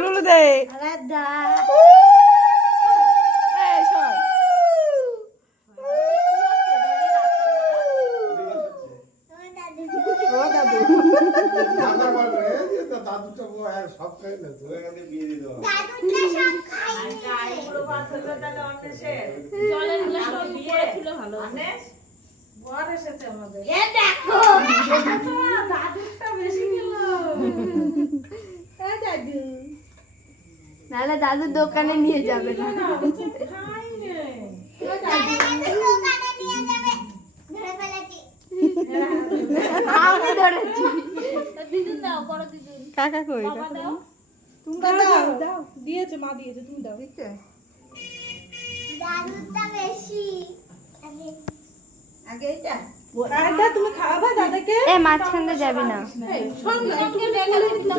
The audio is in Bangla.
লুলু দে এই সর ও দাদু নাহলে দাদুর দোকানে নিয়ে যাবে না আমি ধরেছি দিদুন দাও বড় দিদুন কাকা কই বাবা দাও তুমি দাও দাও দিয়েছে মা দিয়েছে তুমি দাও দিচ্ছে দাদুরটা বেশি আগে এটা দাদা তুমি খাওয়াবা দাদাকে এ মাঝখানে যাবি না এই শোন না একটু